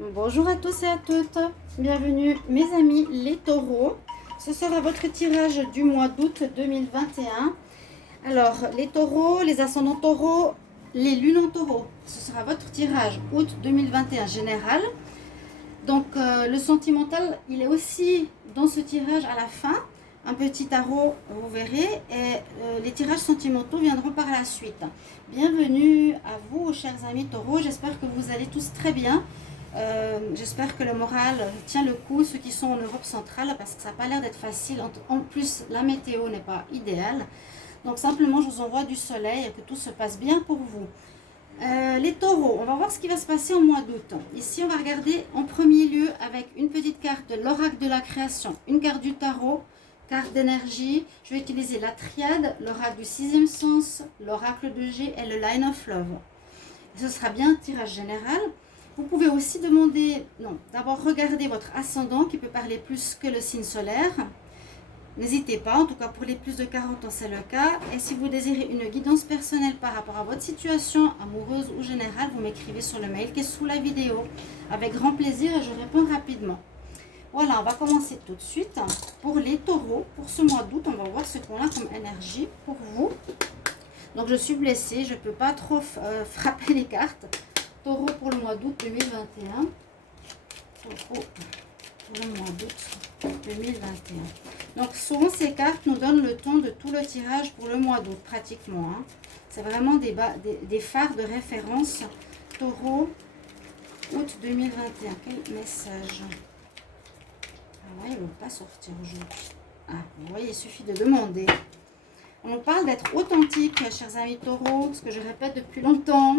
Bonjour à tous et à toutes, bienvenue mes amis les taureaux. Ce sera votre tirage du mois d'août 2021. Alors les taureaux, les ascendants taureaux, les lunes en taureau, ce sera votre tirage août 2021 général. Donc le sentimental, il est aussi dans ce tirage à la fin. Un petit tarot, vous verrez, et les tirages sentimentaux viendront par la suite. Bienvenue à vous, chers amis taureaux, j'espère que vous allez tous très bien. J'espère que le moral tient le coup, ceux qui sont en Europe centrale, parce que ça n'a pas l'air d'être facile. En plus, la météo n'est pas idéale. Donc simplement, je vous envoie du soleil et que tout se passe bien pour vous. Les taureaux, on va voir ce qui va se passer au mois d'août. Ici, on va regarder en premier lieu avec une petite carte de l'oracle de la création, une carte du tarot, carte d'énergie. Je vais utiliser la triade, l'oracle du sixième sens, l'oracle de G et le line of love. Et ce sera bien un tirage général. Vous pouvez aussi demander, non, d'abord regarder votre ascendant qui peut parler plus que le signe solaire. N'hésitez pas, en tout cas pour les plus de 40 ans c'est le cas. Et si vous désirez une guidance personnelle par rapport à votre situation amoureuse ou générale, vous m'écrivez sur le mail qui est sous la vidéo. Avec grand plaisir et je réponds rapidement. Voilà, on va commencer tout de suite. Pour les taureaux, pour ce mois d'août, on va voir ce qu'on a comme énergie pour vous. Donc je suis blessée, je ne peux pas trop frapper les cartes. Taureau pour le mois d'août 2021. Taureau pour le mois d'août 2021. Donc souvent ces cartes nous donnent le ton de tout le tirage pour le mois d'août pratiquement. Hein. C'est vraiment des phares de référence. Taureau, août 2021. Quel message? Ah ouais, ils ne vont pas sortir aujourd'hui. Ah, vous voyez, il suffit de demander. On parle d'être authentique, chers amis taureaux, ce que je répète depuis longtemps.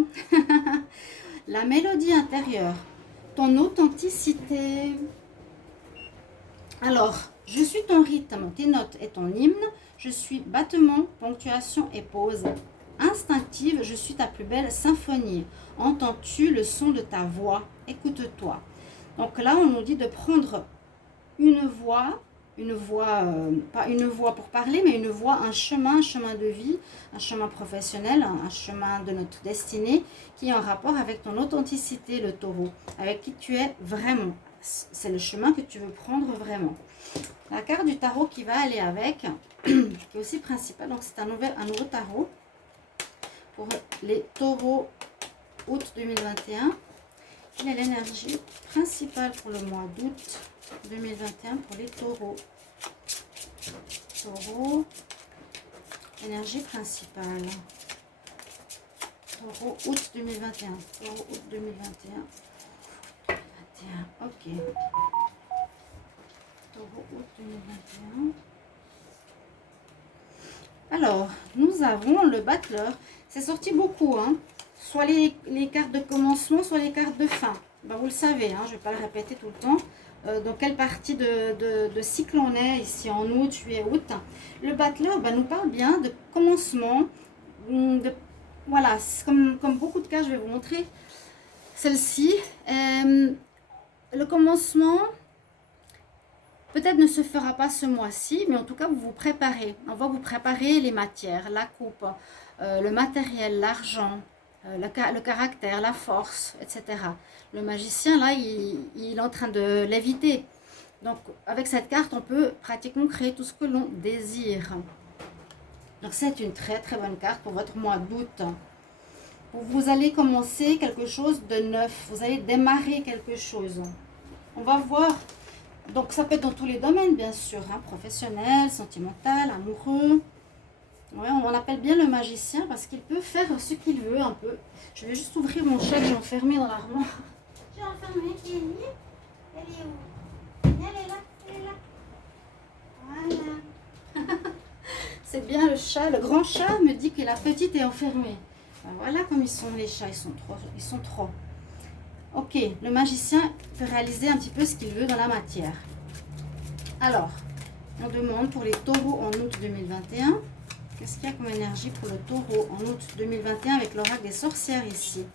La mélodie intérieure, ton authenticité. Alors, je suis ton rythme, tes notes et ton hymne. Je suis battement, ponctuation et pause. Instinctive, je suis ta plus belle symphonie. Entends-tu le son de ta voix? Écoute-toi. Donc là, on nous dit de prendre une voix, pas une voix pour parler, mais une voix, un chemin de vie, un chemin professionnel, un chemin de notre destinée qui est en rapport avec ton authenticité, le taureau, avec qui tu es vraiment. C'est le chemin que tu veux prendre vraiment. La carte du tarot qui va aller avec, qui est aussi principale, donc c'est un nouveau tarot pour les taureaux août 2021. Quelle est l'énergie principale pour le mois d'août 2021 pour les taureaux? Taureau, énergie principale. Taureau août 2021. Taureau août 2021. 2021, ok. Taureau août 2021. Alors, nous avons le battleur. C'est sorti beaucoup, hein. Soit les cartes de commencement, soit les cartes de fin. Ben, vous le savez, hein, je ne vais pas le répéter tout le temps. Dans quelle partie de cycle on est ici en août, juillet, août. Le battleur nous parle bien de commencement. Voilà, comme beaucoup de cas, je vais vous montrer celle-ci. Le commencement peut-être ne se fera pas ce mois-ci, mais en tout cas, vous vous préparez. On va vous préparer les matières, la coupe, le matériel, l'argent, le caractère, la force, etc. Le magicien, là, il est en train de l'éviter. Donc, avec cette carte, on peut pratiquement créer tout ce que l'on désire. Donc, c'est une très, très bonne carte pour votre mois d'août. Vous allez commencer quelque chose de neuf. Vous allez démarrer quelque chose. On va voir. Donc, ça peut être dans tous les domaines, bien sûr. Hein, professionnel, sentimental, amoureux. Ouais, on l'appelle bien le magicien parce qu'il peut faire ce qu'il veut un peu. Je vais juste ouvrir mon chat que j'ai enfermé dans l'armoire. J'ai enfermé Kelly. Elle est où? Elle est là, elle est là. Voilà. C'est bien le chat. Le grand chat me dit que la petite est enfermée. Ben voilà comme ils sont les chats. Ils sont trop. Ok, le magicien peut réaliser un petit peu ce qu'il veut dans la matière. Alors, on demande pour les taureaux en août 2021. Qu'est-ce qu'il y a comme énergie pour le taureau en août 2021 avec l'oracle des sorcières ici?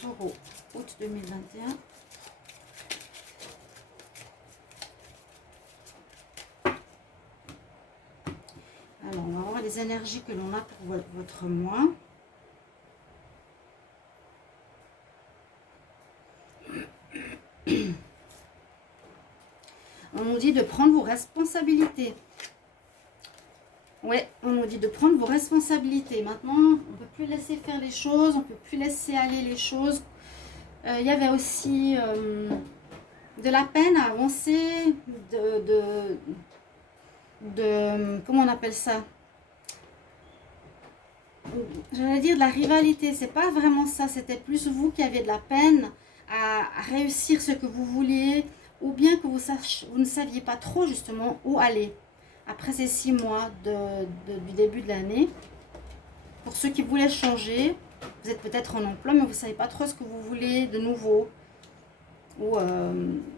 Taureau, août 2021. Alors, on va voir les énergies que l'on a pour votre mois. On nous dit de prendre vos responsabilités. Ouais, on nous dit de prendre vos responsabilités. Maintenant, on ne peut plus laisser faire les choses, on ne peut plus laisser aller les choses. Il y avait aussi de la peine à avancer, comment on appelle ça? J'allais dire de la rivalité, c'est pas vraiment ça, c'était plus vous qui aviez de la peine à réussir ce que vous vouliez, ou bien que vous ne saviez pas trop justement où aller après ces 6 mois du début de l'année. Pour ceux qui voulaient changer, vous êtes peut-être en emploi, mais vous ne savez pas trop ce que vous voulez de nouveau, ou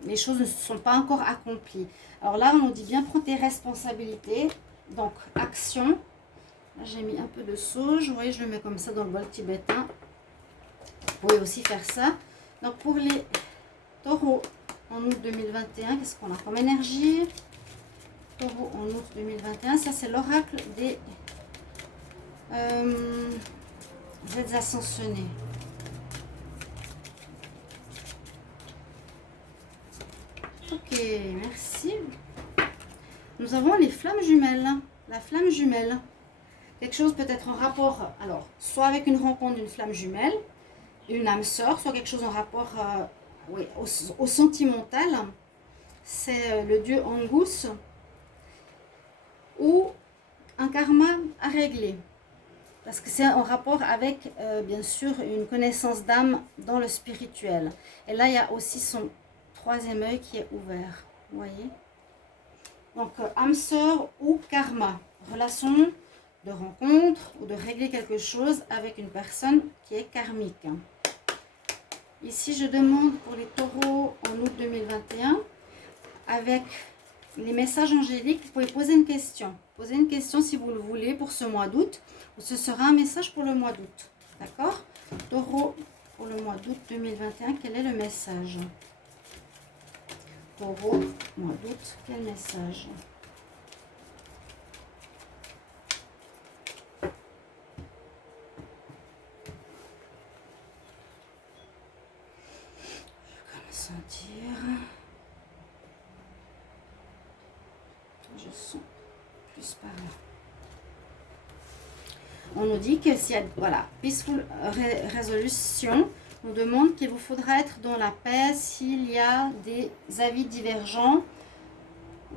les choses ne se sont pas encore accomplies. Alors là, on nous dit bien prendre tes responsabilités, donc action. Là, j'ai mis un peu de sauge, vous voyez, je le mets comme ça dans le bol tibétain. Vous pouvez aussi faire ça. Donc pour les taureaux en août 2021, qu'est-ce qu'on a comme énergie? Taureau en août 2021, ça c'est l'oracle des ascensionnés. Ok, merci. Nous avons les flammes jumelles. La flamme jumelle. Quelque chose peut-être en rapport, alors, soit avec une rencontre d'une flamme jumelle, une âme sœur, soit quelque chose en rapport oui, au sentimental. C'est le dieu Angus. Ou un karma à régler. Parce que c'est en rapport avec, bien sûr, une connaissance d'âme dans le spirituel. Et là, il y a aussi son 3e œil qui est ouvert. Vous voyez? Donc, âme sœur ou karma. Relation de rencontre ou de régler quelque chose avec une personne qui est karmique. Ici, je demande pour les taureaux en août 2021, avec les messages angéliques, vous pouvez poser une question. Posez une question si vous le voulez pour ce mois d'août. Ce sera un message pour le mois d'août. D'accord? Taureau pour le mois d'août 2021, quel est le message? Taureau, mois d'août, quel message? Sentir. Je sens plus par là. On nous dit que s'il y a, voilà, peaceful résolution, on demande qu'il vous faudra être dans la paix s'il y a des avis divergents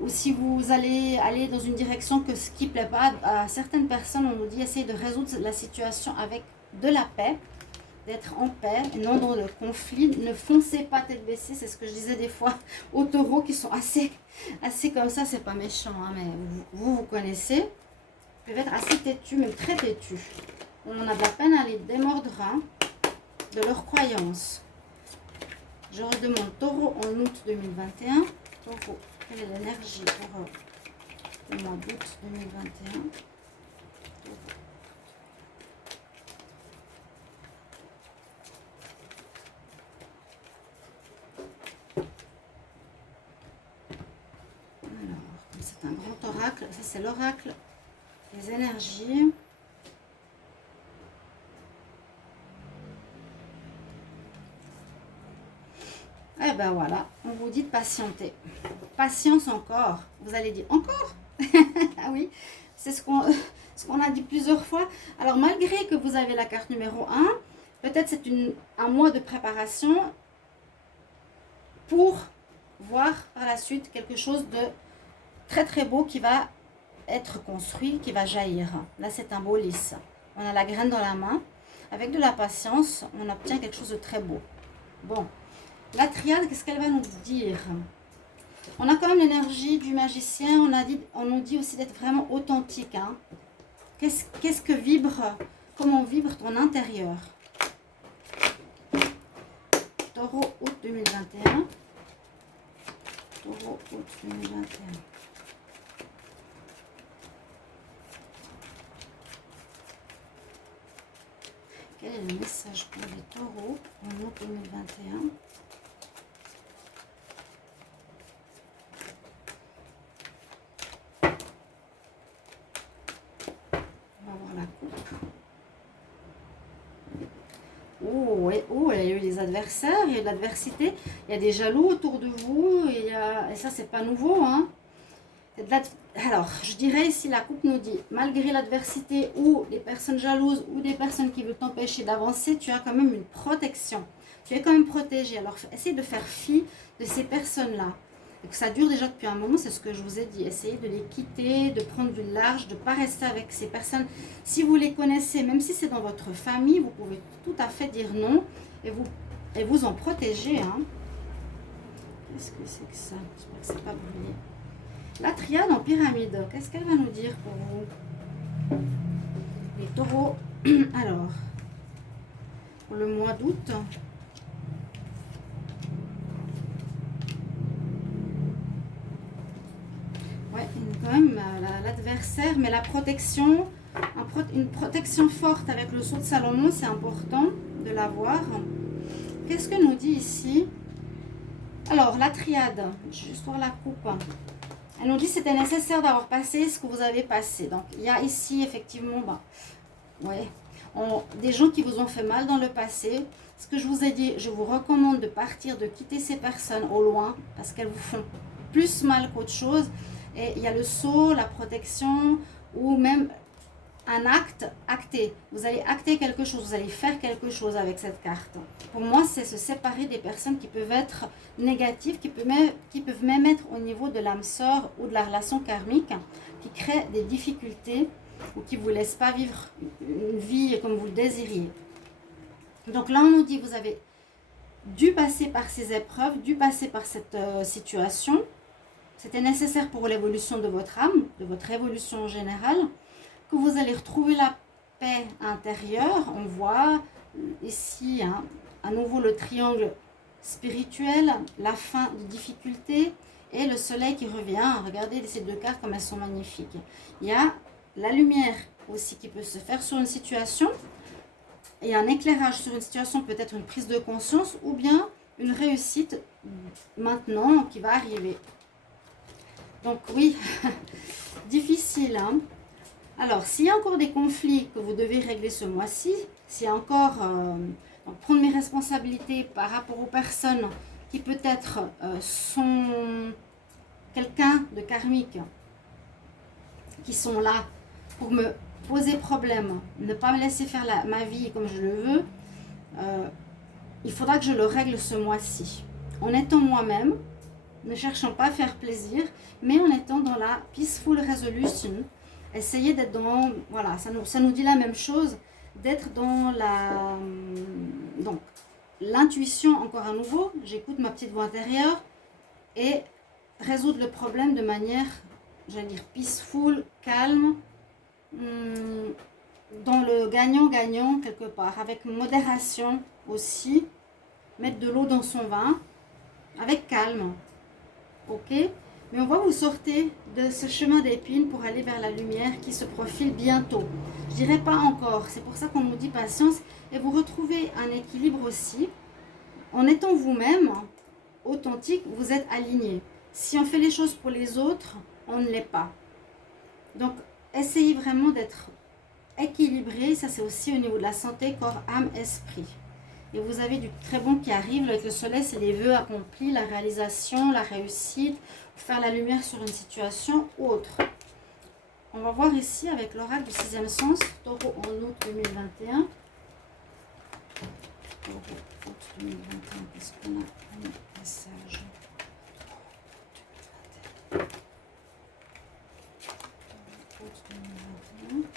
ou si vous allez aller dans une direction que ce qui ne plaît pas à certaines personnes. On nous dit essayer de résoudre la situation avec de la paix, d'être en paix et non dans le conflit. Ne foncez pas tête baissée, c'est ce que je disais des fois aux taureaux qui sont assez comme ça, c'est pas méchant, hein, mais vous connaissez, ils peuvent être assez têtus, même très têtus. On en a de la peine à les démordre de leurs croyances. Je redemande taureau en août 2021. Taureau, quelle est l'énergie pour le mois d'août 2021? C'est un grand oracle, ça c'est l'oracle des énergies. Et ben voilà, on vous dit de patienter. Patience encore. Vous allez dire encore? Ah oui, c'est ce qu'on a dit plusieurs fois. Alors malgré que vous avez la carte numéro 1, peut-être c'est un mois de préparation pour voir par la suite quelque chose de très très beau qui va être construit, qui va jaillir. Là c'est un beau lys. On a la graine dans la main. Avec de la patience, on obtient quelque chose de très beau. Bon, la triade, qu'est-ce qu'elle va nous dire? On a quand même l'énergie du magicien. On nous dit aussi d'être vraiment authentique. Hein. Qu'est-ce que vibre? Comment vibre ton intérieur? Taureau, août 2021. Taureau, août 2021. Quel est le message pour les taureaux en août 2021? On va voir la coupe. Oh, ouais, oh, elle a eu les des adversaires, il y a de l'adversité, il y a des jaloux autour de vous, et ça, c'est pas nouveau. Hein. Alors, je dirais ici, la coupe nous dit, malgré l'adversité ou les personnes jalouses ou des personnes qui veulent t'empêcher d'avancer, tu as quand même une protection. Tu es quand même protégé. Alors, essaye de faire fi de ces personnes-là. Et que ça dure déjà depuis un moment, c'est ce que je vous ai dit. Essayez de les quitter, de prendre du large, de ne pas rester avec ces personnes. Si vous les connaissez, même si c'est dans votre famille, vous pouvez tout à fait dire non et vous en protéger. Hein. Qu'est-ce que c'est que ça? J'espère que c'est pas brûlé. La triade en pyramide, qu'est-ce qu'elle va nous dire pour vous? Les taureaux, alors, pour le mois d'août. Ouais, quand même l'adversaire, mais la protection, une protection forte avec le sceau de Salomon, c'est important de l'avoir. Qu'est-ce que nous dit ici? Alors, la triade, juste voir la coupe. Elle nous dit que c'était nécessaire d'avoir passé ce que vous avez passé. Donc, il y a ici, effectivement, des gens qui vous ont fait mal dans le passé. Ce que je vous ai dit, je vous recommande de partir, de quitter ces personnes au loin, parce qu'elles vous font plus mal qu'autre chose. Et il y a le sceau, la protection, ou même un acte acté. Vous allez acter quelque chose, vous allez faire quelque chose avec cette carte. Pour moi, c'est se séparer des personnes qui peuvent être négatives, qui peuvent même être au niveau de l'âme sœur ou de la relation karmique, qui créent des difficultés ou qui ne vous laissent pas vivre une vie comme vous le désiriez. Donc là, on nous dit, vous avez dû passer par ces épreuves, dû passer par cette situation. C'était nécessaire pour l'évolution de votre âme, de votre évolution générale, que vous allez retrouver la paix intérieure. On voit ici à nouveau le triangle spirituel, la fin de difficultés et le soleil qui revient. Regardez ces deux cartes comme elles sont magnifiques. Il y a la lumière aussi qui peut se faire sur une situation et un éclairage sur une situation, peut-être une prise de conscience ou bien une réussite maintenant qui va arriver. Donc oui, difficile. Hein. Alors, s'il y a encore des conflits que vous devez régler ce mois-ci, s'il y a encore prendre mes responsabilités par rapport aux personnes qui peut-être sont quelqu'un de karmique, qui sont là pour me poser problème, ne pas me laisser faire ma vie comme je le veux, il faudra que je le règle ce mois-ci. En étant moi-même, ne cherchant pas à faire plaisir, mais en étant dans la peaceful resolution. Essayez d'être dans, voilà, ça nous dit la même chose, d'être dans l'intuition, encore à nouveau, j'écoute ma petite voix intérieure et résoudre le problème de manière, j'allais dire, peaceful, calme, dans le gagnant-gagnant quelque part, avec modération aussi, mettre de l'eau dans son vin, avec calme, ok? Mais on voit vous sortez de ce chemin d'épines pour aller vers la lumière qui se profile bientôt. Je dirais pas encore, c'est pour ça qu'on nous dit patience. Et vous retrouvez un équilibre aussi. En étant vous-même, authentique, vous êtes aligné. Si on fait les choses pour les autres, on ne l'est pas. Donc, essayez vraiment d'être équilibré. Ça, c'est aussi au niveau de la santé, corps, âme, esprit. Et vous avez du très bon qui arrive. Avec le soleil, c'est les vœux accomplis, la réalisation, la réussite, faire la lumière sur une situation ou autre. On va voir ici avec l'oracle du 6e sens, Taureau en août 2021. Taureau août 2021, qu'est-ce qu'on a comme message? Août 2021.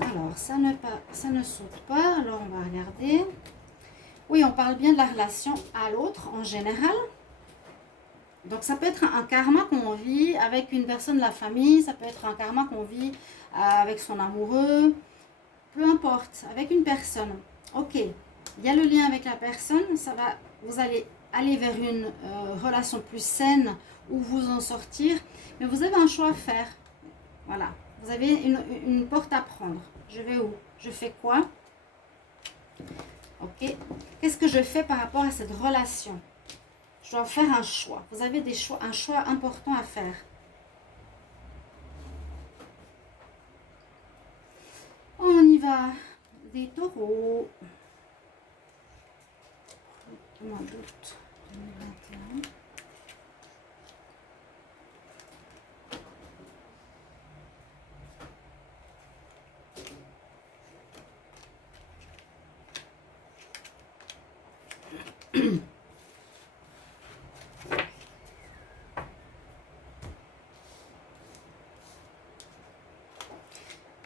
Alors, ça ne saute pas. Alors, on va regarder. Oui, on parle bien de la relation à l'autre en général. Donc, ça peut être un karma qu'on vit avec une personne de la famille. Ça peut être un karma qu'on vit avec son amoureux. Peu importe, avec une personne. Ok, il y a le lien avec la personne. Vous allez aller vers une relation plus saine ou vous en sortir. Mais vous avez un choix à faire. Voilà. Vous avez une porte à prendre. Je vais où? Je fais quoi? Ok. Qu'est-ce que je fais par rapport à cette relation? Je dois faire un choix. Vous avez un choix important à faire. On y va. Des taureaux. Mois d'août 2021.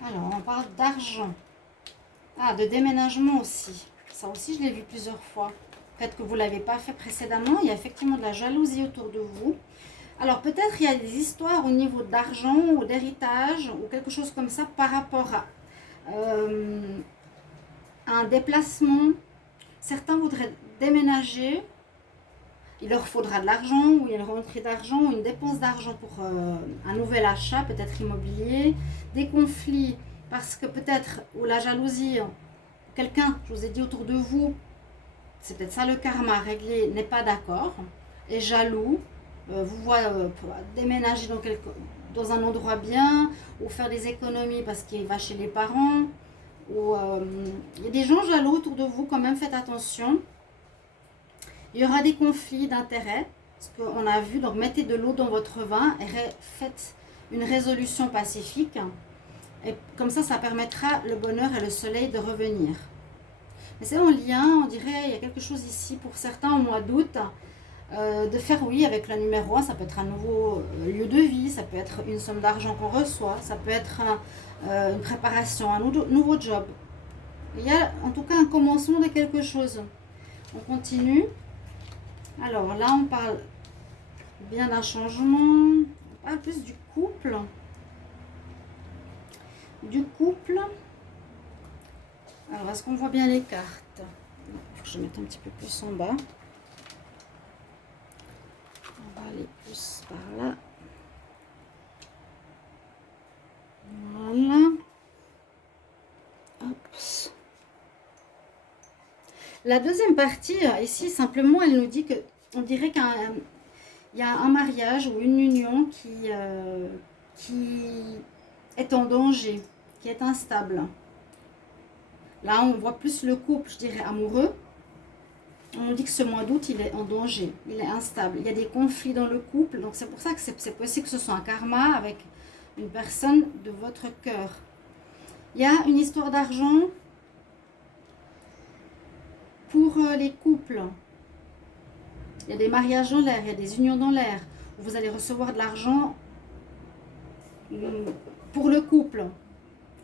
Alors, on parle d'argent. Ah, de déménagement aussi. Ça aussi, je l'ai vu plusieurs fois. Peut-être que vous ne l'avez pas fait précédemment. Il y a effectivement de la jalousie autour de vous. Alors, peut-être il y a des histoires au niveau d'argent ou d'héritage ou quelque chose comme ça par rapport à un déplacement. Certains voudraient déménager. Il leur faudra de l'argent ou une rentrée d'argent ou une dépense d'argent pour un nouvel achat, peut-être immobilier. Des conflits parce que peut-être, ou la jalousie, quelqu'un, je vous ai dit autour de vous, c'est peut-être ça le karma réglé, n'est pas d'accord, est jaloux, vous voit déménager dans un endroit bien ou faire des économies parce qu'il va chez les parents. Ou il y a des gens jaloux autour de vous quand même, faites attention. Il y aura des conflits d'intérêts, ce qu'on a vu, donc mettez de l'eau dans votre vin et faites une résolution pacifique. Et comme ça permettra le bonheur et le soleil de revenir. Mais c'est en lien, on dirait, il y a quelque chose ici pour certains au mois d'août, de faire oui avec le numéro 1, ça peut être un nouveau lieu de vie, ça peut être une somme d'argent qu'on reçoit, ça peut être une préparation, un nouveau job. Il y a en tout cas un commencement de quelque chose. On continue. Alors là, on parle bien d'un changement, on parle plus du couple. Alors, est-ce qu'on voit bien les cartes? Je vais mettre un petit peu plus en bas. On va aller plus par là. Voilà. Hop. La deuxième partie, ici, simplement, elle nous dit que, on dirait qu'il y a un mariage ou une union qui est en danger, qui est instable. Là, on voit plus le couple, je dirais, amoureux. On dit que ce mois d'août, il est en danger, il est instable. Il y a des conflits dans le couple, donc c'est pour ça que c'est possible que ce soit un karma avec une personne de votre cœur. Il y a une histoire d'argent pour les couples. Il y a des mariages dans l'air, il y a des unions dans l'air, où vous allez recevoir de l'argent pour le couple.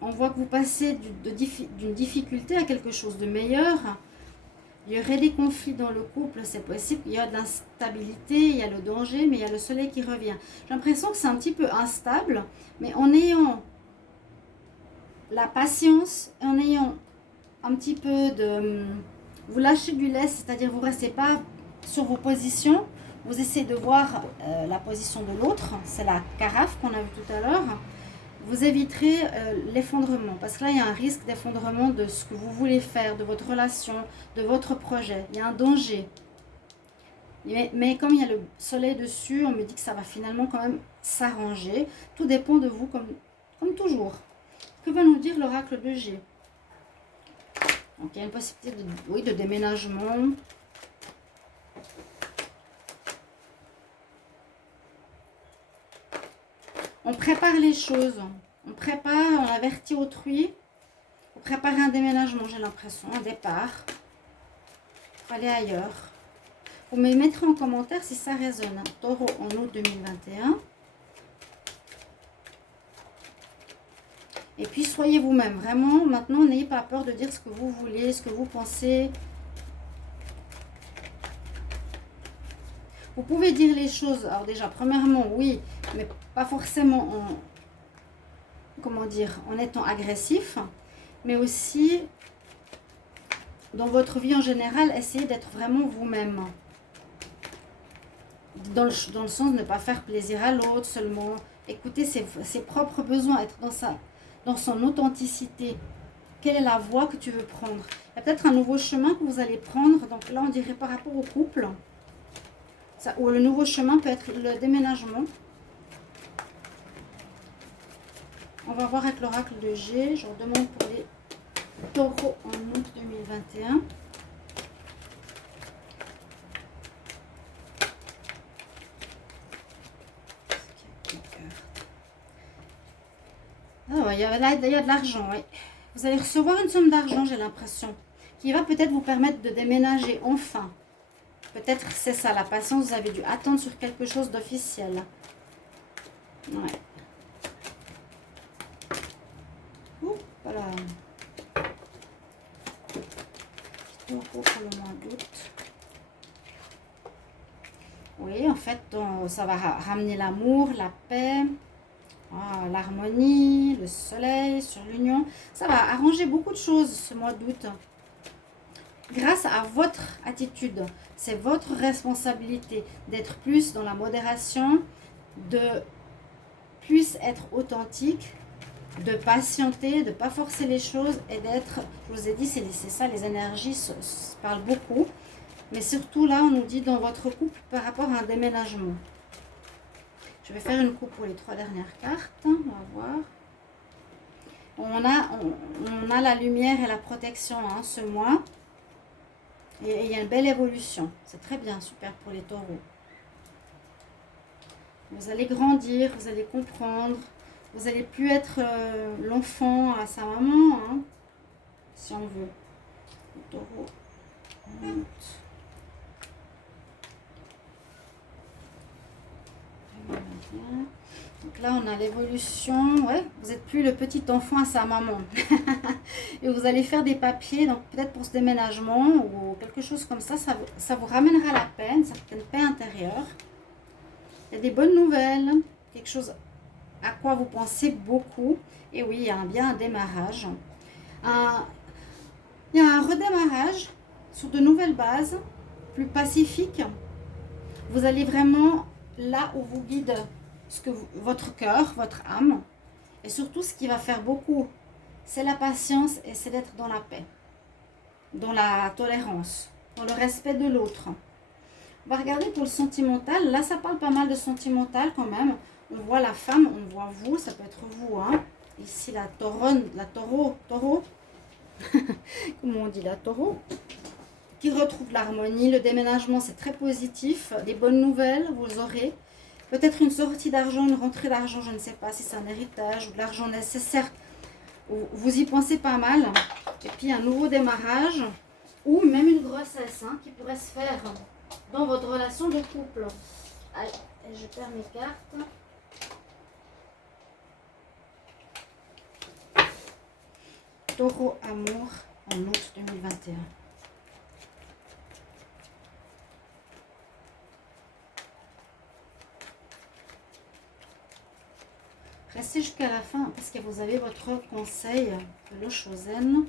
On voit que vous passez d'une difficulté à quelque chose de meilleur. Il y aurait des conflits dans le couple, c'est possible. Il y a de l'instabilité, il y a le danger, mais il y a le soleil qui revient. J'ai l'impression que c'est un petit peu instable, mais en ayant la patience, en ayant un petit peu de... Vous lâchez du lest, c'est-à-dire vous ne restez pas sur vos positions. Vous essayez de voir la position de l'autre. C'est la carafe qu'on a vue tout à l'heure. Vous éviterez l'effondrement, parce que là, il y a un risque d'effondrement de ce que vous voulez faire, de votre relation, de votre projet. Il y a un danger. Mais comme il y a le soleil dessus, on me dit que ça va finalement quand même s'arranger. Tout dépend de vous, comme toujours. Que va nous dire l'oracle de G? Donc, il y a une possibilité de déménagement. On prépare les choses, on avertit autrui, on prépare un déménagement, j'ai l'impression, un départ, pour aller ailleurs. Vous me mettrez en commentaire si ça résonne. Taureau en août 2021. Et puis soyez vous-même, vraiment, maintenant n'ayez pas peur de dire ce que vous voulez, ce que vous pensez. Vous pouvez dire les choses, alors déjà, premièrement, oui, mais pas forcément en étant agressif, mais aussi dans votre vie en général, essayez d'être vraiment vous-même. Dans le sens de ne pas faire plaisir à l'autre, seulement écouter ses propres besoins, être dans son authenticité. Quelle est la voie que tu veux prendre? Il y a peut-être un nouveau chemin que vous allez prendre, donc là on dirait par rapport au couple. Ça, ou le nouveau chemin peut être le déménagement. On va voir avec l'oracle de G. Je redemande pour les taureaux en août 2021. Ah, il y a de l'argent, oui. Vous allez recevoir une somme d'argent, j'ai l'impression, qui va peut-être vous permettre de déménager enfin. Peut-être c'est ça, la patience, vous avez dû attendre sur quelque chose d'officiel. Ouais. Voilà. Taureau pour le mois d'août. Oui, en fait, ça va ramener l'amour, la paix, l'harmonie, le soleil sur l'union. Ça va arranger beaucoup de choses ce mois d'août. Grâce à votre attitude, c'est votre responsabilité d'être plus dans la modération, de plus être authentique, de patienter, de ne pas forcer les choses et d'être, je vous ai dit, c'est ça, les énergies se parlent beaucoup. Mais surtout là, on nous dit dans votre couple par rapport à un déménagement. Je vais faire une coupe pour les 3 dernières cartes. On va voir. On a la lumière et la protection ce mois. Et il y a une belle évolution. C'est très bien, super pour les taureaux. Vous allez grandir, vous allez comprendre. Vous n'allez plus être l'enfant à sa maman, si on veut. Le taureau. Donc là, on a l'évolution. Ouais, vous n'êtes plus le petit enfant à sa maman. Et vous allez faire des papiers, donc peut-être pour ce déménagement ou quelque chose comme ça. Ça vous ramènera la paix, une certaine paix intérieure. Il y a des bonnes nouvelles, quelque chose à quoi vous pensez beaucoup. Et oui, il y a bien un démarrage. Il y a un redémarrage sur de nouvelles bases, plus pacifiques. Vous allez vraiment là où vous guide votre cœur, votre âme. Et surtout, ce qui va faire beaucoup, c'est la patience et c'est d'être dans la paix, dans la tolérance, dans le respect de l'autre. On va regarder pour le sentimental. Là, ça parle pas mal de sentimental quand même. On voit la femme, on voit vous, ça peut être vous. Ici, la taureau. Comment on dit la taureau? Qui retrouve l'harmonie. Le déménagement, c'est très positif. Des bonnes nouvelles, vous aurez. Peut-être une sortie d'argent, une rentrée d'argent, je ne sais pas si c'est un héritage ou de l'argent nécessaire. Vous y pensez pas mal. Et puis un nouveau démarrage ou même une grossesse qui pourrait se faire dans votre relation de couple. Allez, je perds mes cartes. Taureau amour en août 2021. Restez jusqu'à la fin parce que vous avez votre conseil de l'eau Chosen.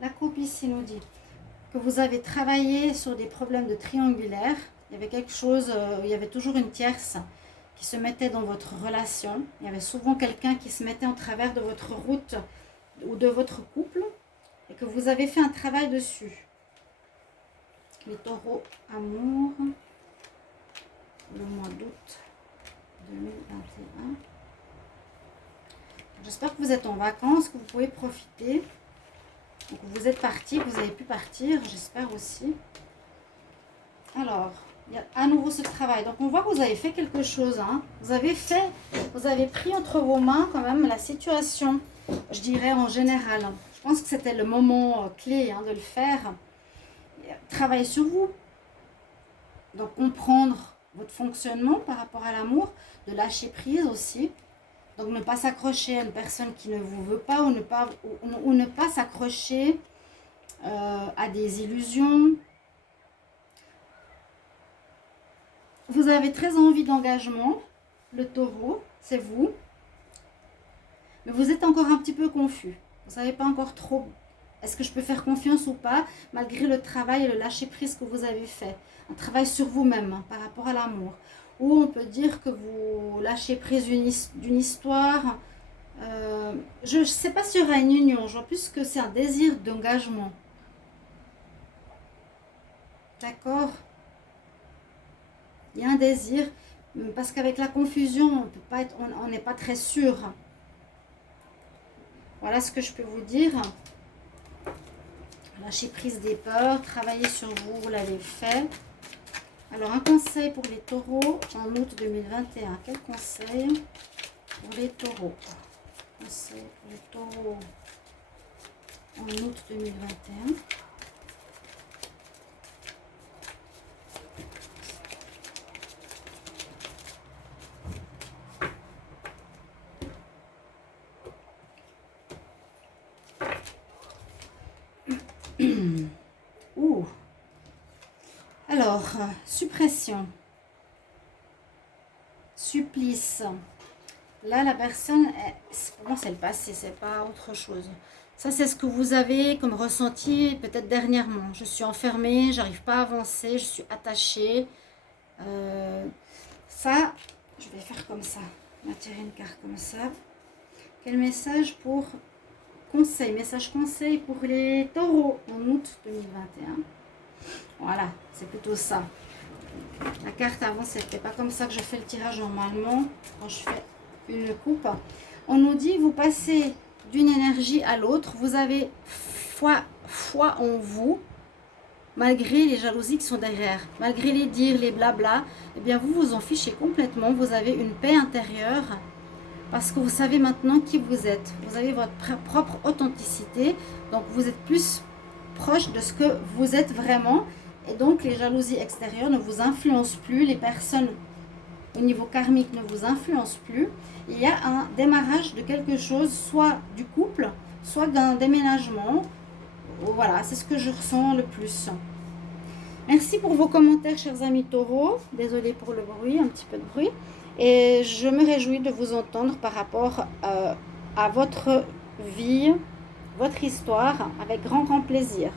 La coupe ici nous dit que vous avez travaillé sur des problèmes de triangulaire. Il y avait quelque chose, il y avait toujours une tierce qui se mettait dans votre relation. Il y avait souvent quelqu'un qui se mettait en travers de votre route ou de votre couple et que vous avez fait un travail dessus. Les taureaux amour, le mois d'août 2021. J'espère que vous êtes en vacances, que vous pouvez profiter. Donc vous êtes parti, que vous avez pu partir, j'espère aussi. Alors, il y a à nouveau ce travail. Donc on voit que vous avez fait quelque chose. Vous avez pris entre vos mains quand même la situation, je dirais en général. Je pense que c'était le moment clé de le faire. Travailler sur vous. Donc comprendre votre fonctionnement par rapport à l'amour, de lâcher prise aussi. Donc ne pas s'accrocher à une personne qui ne vous veut pas ou ne pas s'accrocher à des illusions. Vous avez très envie d'engagement, le taureau, c'est vous. Mais vous êtes encore un petit peu confus. Vous ne savez pas encore trop, est-ce que je peux faire confiance ou pas, malgré le travail et le lâcher prise que vous avez fait. Un travail sur vous-même par rapport à l'amour. Ou on peut dire que vous lâchez prise d'une histoire. Je ne sais pas s'il y aura une union. Je vois plus que c'est un désir d'engagement. D'accord? Il y a un désir, parce qu'avec la confusion, on n'est pas très sûr. Voilà ce que je peux vous dire. Lâchez prise des peurs, travaillez sur vous, vous l'avez fait. Alors, un conseil pour les taureaux en août 2021. Quel conseil pour les taureaux? Conseil pour les taureaux en août 2021. Ouh. Alors, suppression, supplice. Là, la personne, pour moi, c'est le passé, c'est pas autre chose. Ça, c'est ce que vous avez comme ressenti peut-être dernièrement. Je suis enfermée, j'arrive pas à avancer, je suis attachée. Ça, je vais faire comme ça. On va tirer une carte comme ça. Quel message pour conseil? Message conseil pour les taureaux en août 2021. Voilà, c'est plutôt ça. La carte avant, c'était pas comme ça que je fais le tirage normalement. Quand je fais une coupe, on nous dit vous passez d'une énergie à l'autre. Vous avez foi en vous, malgré les jalousies qui sont derrière, malgré les dires, les blabla. Eh bien, vous vous en fichez complètement. Vous avez une paix intérieure parce que vous savez maintenant qui vous êtes. Vous avez votre propre authenticité. Donc, vous êtes plus proche de ce que vous êtes vraiment. Et donc, les jalousies extérieures ne vous influencent plus. Les personnes au niveau karmique ne vous influencent plus. Il y a un démarrage de quelque chose, soit du couple, soit d'un déménagement. Voilà, c'est ce que je ressens le plus. Merci pour vos commentaires, chers amis taureaux. Désolée pour le bruit, un petit peu de bruit. Et je me réjouis de vous entendre par rapport à votre vie, votre histoire, avec grand plaisir.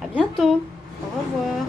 À bientôt. Au revoir.